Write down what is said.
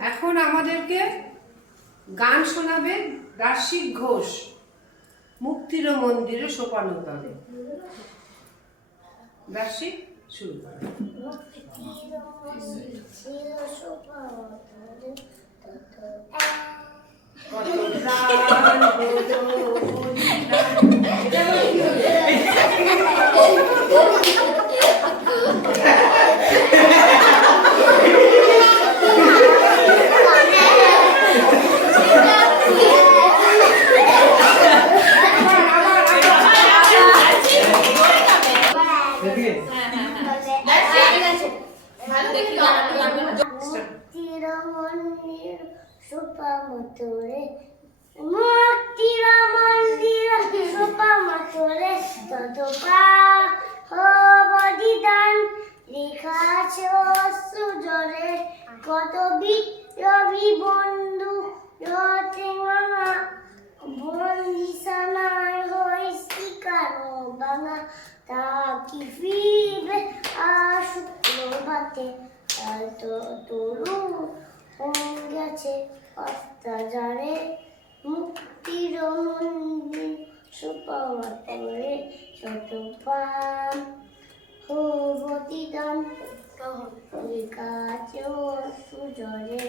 এখন আমাদেরকে গান শোনাবে রাশিক ঘোষ মুক্তির মন্দিরে সোপানো তলে রাশিক শুরু করো। কত মুক্তির মন্দির সুপামতরে মুক্তির মন্দির সুপামতরে তত বলিদান লেখা আছে সুজরে কত বিপ্লবী বন্ধু রচেঙ্গা বন্দিশানায় হই শিকার বাঙা তা কি ফিরবে শুক্রবাতে তো তরু গেছে অত্যাচারে মুক্তির মন্দির সুপাওয়াতরে শত পান প্রতিদান কাছে সুজরে।